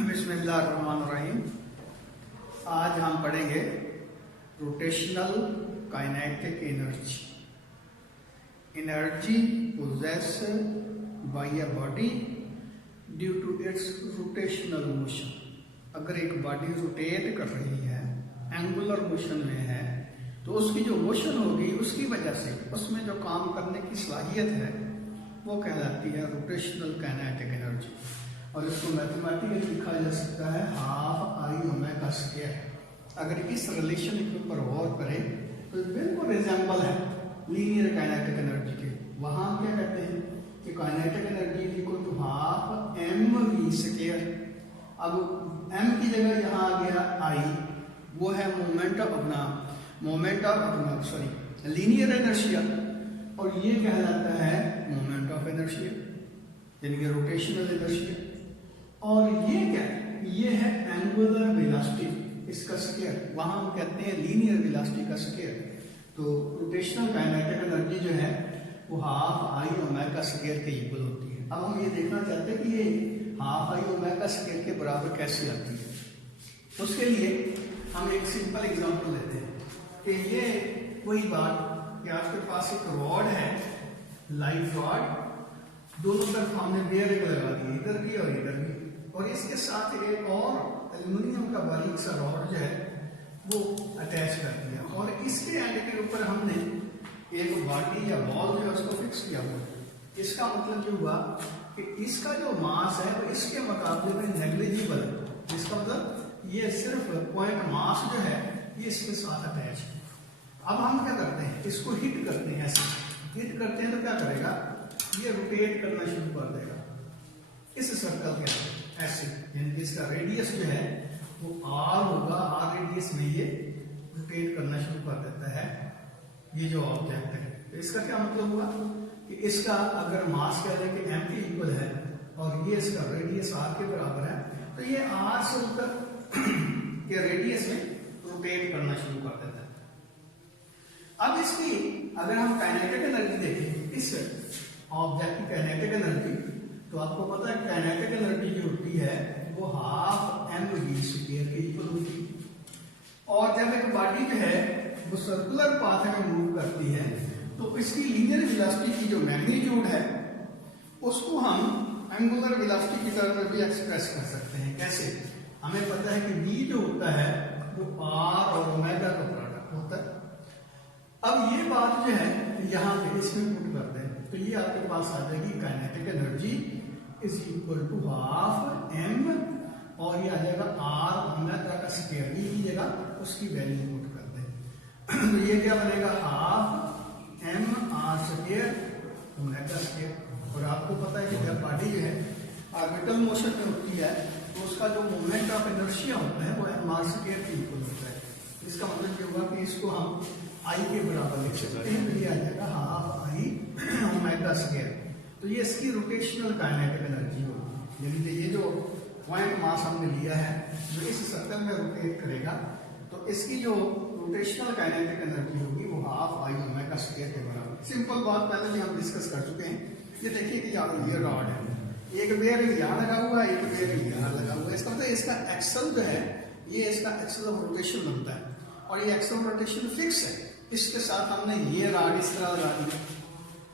बिस्मिल्लाहिर्रहमानिर्रहीम। आज हम पढ़ेंगे rotational kinetic energy. Energy possessed by a body due to its rotational motion। अगर एक बॉडी रोटेट कर रही है, एंगुलर मोशन में है, तो उसकी जो मोशन होगी उसकी वजह से उसमें जो काम करने की सलाहियत है वो कहलाती है रोटेशनल काइनेटिक एनर्जी। और इसको मैथमेटिकली लिखा जा सकता है हाफ आई ओमेगा स्क्वायर। अगर इस रिलेशन के ऊपर गौर करें तो बिल्कुल रिजेंबल है लीनियर काइनेटिक एनर्जी के। वहां क्या कहते हैं कि kinetic energy equal to half M V square. अब एम की जगह यहाँ आ गया आई, वो है मोमेंट ऑफ लीनियर इनर्शिया, और ये कहलाता है मोमेंट ऑफ इनर्शिया यानी कि रोटेशनल इनर्शिया। और ये क्या है? ये है एंगुलर वेलोसिटी, इसका स्क्वायर। वहां हम कहते हैं लीनियर वेलोसिटी का स्क्वायर। तो रोटेशनल काइनेटिक एनर्जी जो है वो हाफ आई ओमेगा स्क्वायर के इक्वल होती है। अब हम ये देखना चाहते हैं कि ये हाफ आई ओमेगा स्क्वायर के बराबर कैसे आती है। उसके लिए हम एक सिंपल एग्जांपल लेते हैं कि ये कोई बात कि आपके पास एक रॉड है, लाइव रॉड, दोनों तरफ हमने बेयरिंग लगा दी, इधर भी और इधर भी, और इसके साथ एक और एल्युमिनियम का बारीक सा रॉड जो है वो अटैच कर दिया, और इसके एंड के ऊपर हमने एक बाटी या बॉल जो है उसको फिक्स किया हुआ। इसका मतलब ये हुआ कि इसका जो मास है वो इसके मुकाबले में नेग्लिजिबल है। इसका मतलब ये सिर्फ पॉइंट मास जो है ये इसके साथ अटैच है। अब हम क्या करते हैं, इसको हिट करते हैं। ऐसे हिट करते हैं तो क्या करेगा, ये रोटेट करना शुरू कर देगा इस सर्कल के अंदर ऐसे, यानी कि इसका रेडियस जो है वो आर होगा। आर रेडियस में ये रोटेट करना शुरू कर देता है ये जो ऑब्जेक्ट है। तो इसका क्या मतलब हुआ कि इसका अगर मास कह दें कि एम के इक्वल है और ये इसका रेडियस आर के बराबर है, तो ये आर से ऊपर के रेडियस में रोटेट करना शुरू कर देता है। अब इसकी अगर हम काइनेटिक एनर्जी देखें, इस ऑब्जेक्ट की काइनेटिक एनर्जी, तो आपको पता है काइनेटिक एनर्जी जो होती है वो हाफ एम वी स्क्वायर के इक्वल होती है। और जब एक बॉडी जो है वो सर्कुलर पाथ में मूव करती है तो इसकी लीनियर वेलोसिटी की जो मैग्नीट्यूड है उसको हम एंगुलर वेलोसिटी की टर्म में भी एक्सप्रेस कर सकते हैं। कैसे? हमें पता है कि v जो होता है वो आर और ओमेगा का प्रोडक्ट होता है। अब ये बात जो है यहाँ पे इसमें पुट करते हैं तो ये आपके पास आ जाएगी kinetic energy is equal to half M, और ये आ जाएगा आर ओमेगा का स्क्वायर। v की जगह उसकी वैल्यू पुट करते हैं तो ये क्या बनेगा, half M R square omega square. और आपको पता है कि जब बॉडी जो है ऑर्बिटल मोशन में होती है तो उसका जो मोमेंट ऑफ इनर्शिया होता है वो एम आर स्क्वायर के इक्वल होता है। इसका मतलब ये हुआ कि इसको हम आई के बराबर लिख सकते हैं, तो ये आ जाएगा हाफ आई ओमेगा स्क्वायर। तो ये इसकी रोटेशनल काइनेटिक एनर्जी होगी, यानी कि ये जो पॉइंट मास हमने लिया है जो इस सर्कल में रोटेट करेगा तो इसकी जो रोटेशनल काइनेटिक एनर्जी होगी वो हाफ आई ओमेगा स्क्वायर के बराबर। सिंपल बात पहले भी हम डिस्कस कर चुके हैं। ये देखिए कि ये रॉड है, एक बेयरिंग यहाँ लगा हुआ है, एक बेयरिंग यहाँ लगा हुआ है। इसका मतलब इसका एक्सल जो है ये इसका एक्सल ऑफ रोटेशन बनता है, और ये एक्सल ऑफ रोटेशन फिक्स है। इसके साथ हमने ये रॉड इस तरह लगा दिया,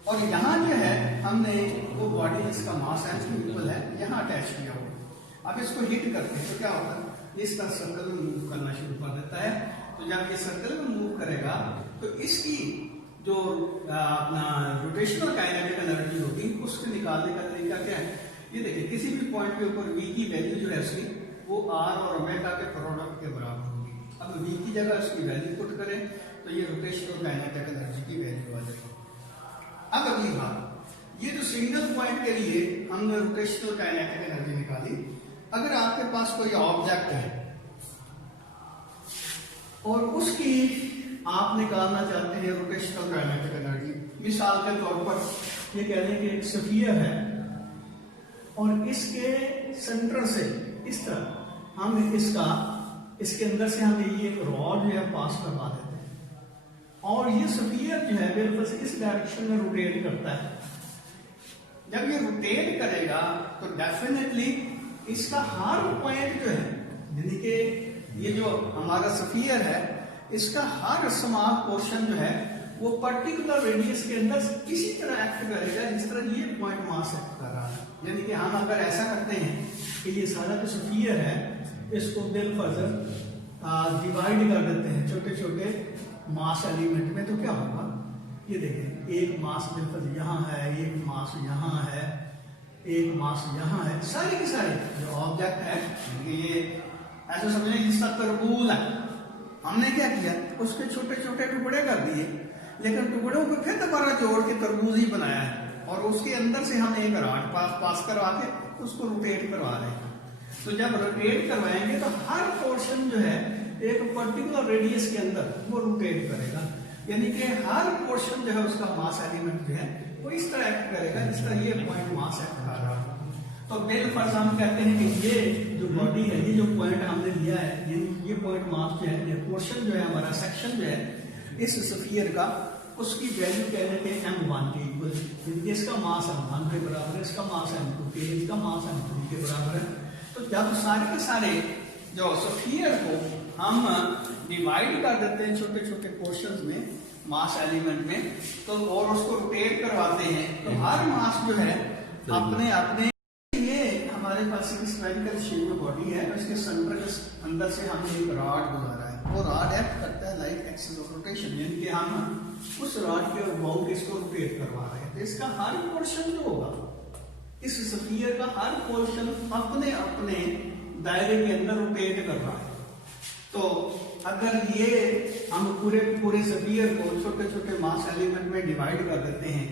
और यहाँ जो है हमने वो बॉडी जिसका मास है इक्वल है यहाँ अटैच किया हुआ। अब इसको हिट करते हैं तो क्या होता है, इसका सर्कल में मूव करना शुरू कर देता है। तो जब ये सर्कल में मूव करेगा तो इसकी जो अपना रोटेशनल काइनेटिक एनर्जी होगी उसको निकालने का तरीका क्या है, ये देखिए किसी भी पॉइंट के ऊपर v की वैल्यू जो है उसकी वो r और ओमेगा के प्रोडक्ट के बराबर होगी। अब v की जगह उसकी वैल्यू पुट करें तो ये रोटेशनल काइनेटिक एनर्जी की वैल्यू आ जाएगी। अब अगली बात, ये जो सिंगल पॉइंट के लिए हमने रोटेशनल काइनेटिक एनर्जी निकाली, अगर आपके पास कोई ऑब्जेक्ट है और उसकी आप निकालना चाहते हैं रोटेशनल काइनेटिक एनर्जी, मिसाल के तौर पर ये कह लें कि एक स्फीयर है और इसके सेंटर से इस तरह हम इसके अंदर से हम ये एक रॉड जो है पास करवा देते हैं, और ये स्फीयर जो है बिल्कुल से इस डायरेक्शन में रोटेट करता है। जब ये रोटेट करेगा तो डेफिनेटली इसका हर पॉइंट जो है, यानी कि ये जो हमारा स्फीयर है, इसका हर स्मॉल पोर्शन जो है वो पर्टिकुलर रेडियस के अंदर इसी तरह एक्ट करेगा जिस तरह ये पॉइंट मास एक्ट कर रहा है। यानी कि हम अगर ऐसा करते हैं कि ये सारा जो स्फीयर है इसको बिल फर्जर डिवाइड कर देते हैं छोटे छोटे मास एलिमेंट में, तो क्या होगा, ये देखें, एक मास बिल फर्जर यहाँ है, एक मास यहाँ है, एक मास यहाँ है, सारे के सारे जो ऑब्जेक्ट है, ये ऐसा समझें जिसका तरबूज है, हमने क्या किया, उसके छोटे छोटे टुकड़े कर दिए, लेकिन टुकड़ों को फिर दोबारा जोड़ के तरबूज ही बनाया है, और उसके अंदर से हम एक रॉड पास करवा के उसको रोटेट करवा रहे हैं। तो जब रोटेट करवाएंगे तो हर पोर्शन जो है एक पर्टिकुलर रेडियस के अंदर वो रोटेट करेगा, यानी कि हर पोर्शन जो है उसका मास एलिमेंट जो है वो इस तरह एक्ट करेगा जिस तरह ये पॉइंट मास एक्ट कर रहा है। तो बिल फर्ज हम कहते हैं कि ये जो बॉडी है, ये जो पॉइंट हमने लिया है, ये पॉइंट मास जो है, ये पोर्शन जो है हमारा सेक्शन जो है इस स्फीयर का, उसकी वैल्यू कहने के m1 के इक्वल, इसका मास m1 के बराबर है, इसका मास m2 के, इसका मास m3 के बराबर है। तो जब सारे के सारे जो स्फीयर को हम डिवाइड कर देते हैं छोटे छोटे पोर्शंस में मास एलिमेंट में, तो और उसको रोटेट करवाते हैं, तो हर मास जो है अपने अपने, ये हमारे पास एक स्फेरिकल शेप में बॉडी है, इसके सेंटर के अंदर से हमने एक रॉड गुजारा है, वो रॉड एक्ट करता है लाइक एक्सिस ऑफ रोटेशन, यानी कि हम उस रॉड के अबाउट इसको रोटेट करवा रहे हैं। तो इसका हर पोर्शन जो होगा, इस स्फीयर का हर पोर्शन अपने अपने दायरे के अंदर रोटेट कर रहा है। तो अगर ये हम पूरे स्फीयर को छोटे छोटे मास एलिमेंट में डिवाइड कर देते हैं,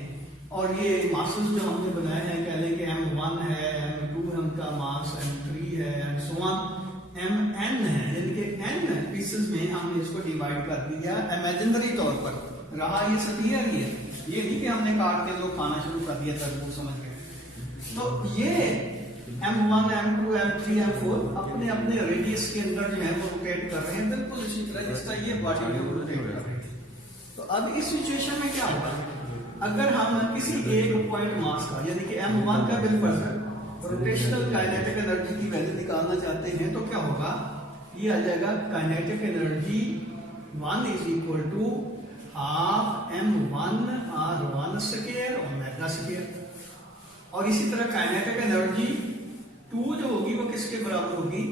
और ये मासेस जो हमने बनाए हैं, कह लें कि m1 है, m2 है उनका मास, m3 है, एंड सो ऑन, mn है, यानी कि n पीसेस में हमने इसको डिवाइड कर दिया इमेजिनरी तौर पर, रहा ये स्फीयर ही है, ये नहीं कि हमने काट के लोग खाना शुरू कर दिया तरबूज समझ के। तो ये m1, m2, m3, m4 अपने अपने रेडियस के अंदर जो है वो रोटेट कर रहे हैं, बिल्कुल इसी तरह जिस तरह ये बॉडी में रोटेट कर रहे हैं। तो अब इस सिचुएशन में क्या होगा, अगर हम किसी एक पॉइंट मास का, यानी कि m1 का बिल फर्जर रोटेशनल काइनेटिक एनर्जी की वैल्यू निकालना चाहते हैं, तो क्या होगा, ये आ जाएगा kinetic energy 1 is equal to half m1 r1 square omega square, और इसी तरह काइनेटिक एनर्जी 2 जो होगी वो किसके बराबर होगी,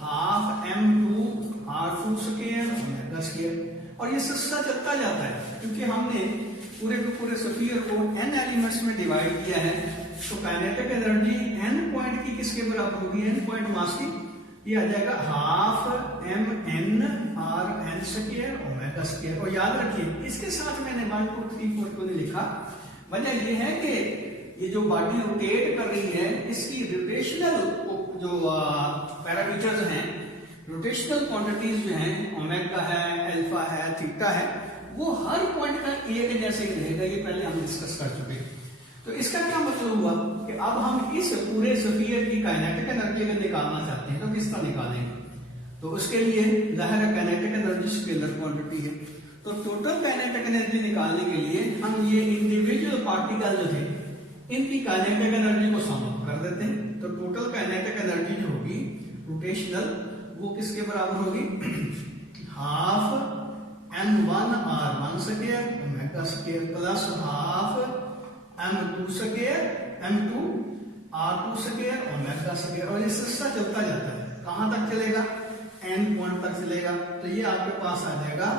half m2 r2 square omega square, और ये सिलसिला चलता जाता है क्योंकि हमने पूरे के पूरे स्फीयर को n एलिमेंट्स में डिवाइड किया है। तो काइनेटिक एनर्जी n पॉइंट की किसके बराबर होगी, n पॉइंट मास की, ये आ जाएगा half mn rn square omega square. और याद रखिए इसके साथ मैंने 1 2 3 4 को नहीं लिखा, वजह ये है कि ये जो बॉडी रोटेट कर रही है, इसकी रोटेशनल जो पैरामीटर्स हैं, रोटेशनल क्वांटिटीज जो हैं, ओमेगा है, अल्फा है, थीटा है, वो हर पॉइंट का एक जैसे ही रहेगा, ये पहले हम डिस्कस कर चुके हैं। तो इसका क्या मतलब हुआ कि अब हम इस पूरे स्फीयर की काइनेटिक एनर्जी अगर निकालना चाहते हैं तो किस तरह निकालेंगे, तो उसके लिए जाहिर है काइनेटिक एनर्जी स्केलर क्वांटिटी है, तो टोटल काइनेटिक एनर्जी निकालने के लिए हम ये इंडिविजुअल पार्टिकल जो थे इनकी काइनेटिक एनर्जी को सम अप कर देते हैं। तो टोटल काइनेटिक एनर्जी जो होगी रोटेशनल, वो किसके बराबर होगी, half m1 r1 square omega square plus half m2 square m2 r2 square omega square, और ये सिलसिला चलता जाता है, कहां तक चलेगा, n पॉइंट तक चलेगा। तो ये आपके पास आ जाएगा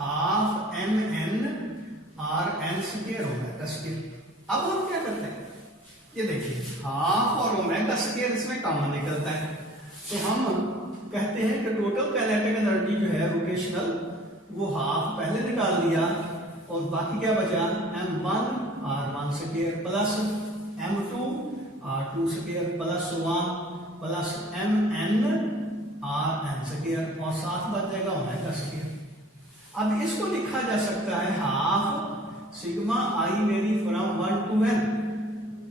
half mn rn square omega square. अब हम क्या करते हैं, ये देखिए हाफ और ओमेगा स्क्वायर इसमें कॉमन निकलता है, तो हम कहते हैं कि टोटल काइनेटिक एनर्जी जो है रोटेशनल, वो हाफ पहले निकाल दिया, और बाकी क्या बचा, m1 r1 square plus m2 r2 square plus 1 plus mn rn square, और साथ बच जाएगा ओमेगा स्क्वायर। अब इसको लिखा जा सकता है half sigma i very from 1 to n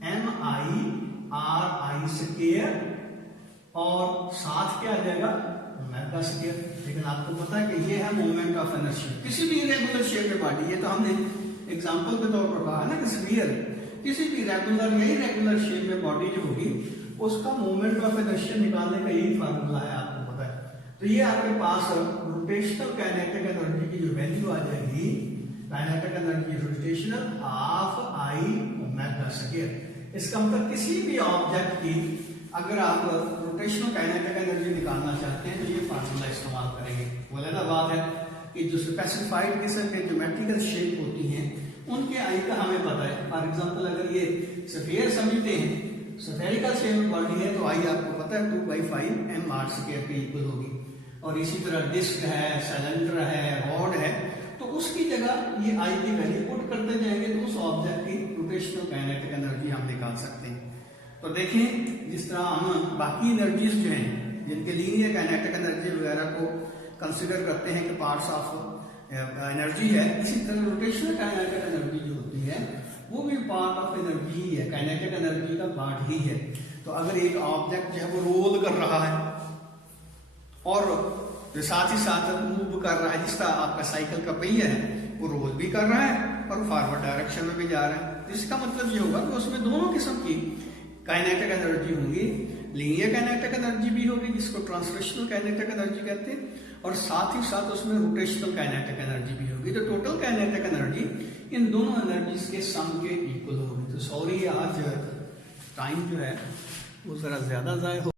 mi ri square, और साथ क्या आ जाएगा ओमेगा स्क्वायर। लेकिन आपको पता है कि ये है मोमेंट ऑफ इनर्शिया किसी भी इरेगुलर शेप में बॉडी, ये तो हमने एग्जांपल के तौर पर कहा ना कि स्फीयर किसी भी रेगुलर या इरेगुलर शेप में बॉडी जो होगी उसका मोमेंट ऑफ इनर्शिया निकालने का यही फार्मूला है, आपको पता है। तो ये आपके पास रोटेशनल काइनेटिक एनर्जी की जो वैल्यू आ जाएगी, kinetic energy rotational half I omega square. इसका मतलब किसी भी ऑब्जेक्ट की अगर आप रोटेशनल काइनेटिक एनर्जी निकालना चाहते हैं तो ये फार्मूला इस्तेमाल करेंगे। बोलेगा बात है कि जो स्पेसिफाइड किस्म के ज्योमेट्रिकल शेप होती हैं उनके आई का हमें पता है। फॉर एग्जांपल अगर ये स्फीयर समझते हैं, स्फेरिकल शेप बॉडी है, तो आई आपको पता है 2/5 m/r² के इक्वल होगी। और इसी तरह डिस्क है, सिलेंडर है, रॉड है, तो उसकी जगह ये आई की वैल्यू पुट करते जाएंगे तो उस ऑब्जेक्ट की रोटेशनल काइनेटिक एनर्जी हम निकाल सकते हैं। तो देखें, जिस तरह हम बाकी एनर्जीज जो हैं जिनके लीनियर काइनेटिक एनर्जी वगैरह को कंसिडर करते हैं कि पार्ट्स ऑफ एनर्जी है, इसी तरह रोटेशनल काइनेटिक एनर्जी जो होती है वो भी पार्ट ऑफ एनर्जी ही है, काइनेटिक एनर्जी का पार्ट ही है। तो अगर एक ऑब्जेक्ट जो है वो रोल कर रहा है और साथ ही साथ मूव कर रहा है, जिस तरह आपका साइकिल का पहिया है वो रोल भी कर रहा है और फॉरवर्ड डायरेक्शन में भी जा रहा है, तो इसका मतलब ये होगा कि उसमें दोनों किस्म की काइनेटिक एनर्जी होंगी। लीनियर काइनेटिक एनर्जी भी होगी जिसको ट्रांसलेशनल काइनेटिक एनर्जी कहते हैं, और साथ ही साथ उसमें रोटेशनल काइनेटिक एनर्जी भी होगी। तो टोटल काइनेटिक एनर्जी इन दोनों एनर्जीज के सम के इक्वल होगी। तो सॉरी, आज टाइम जो है वो जरा ज्यादा ज़ाया हो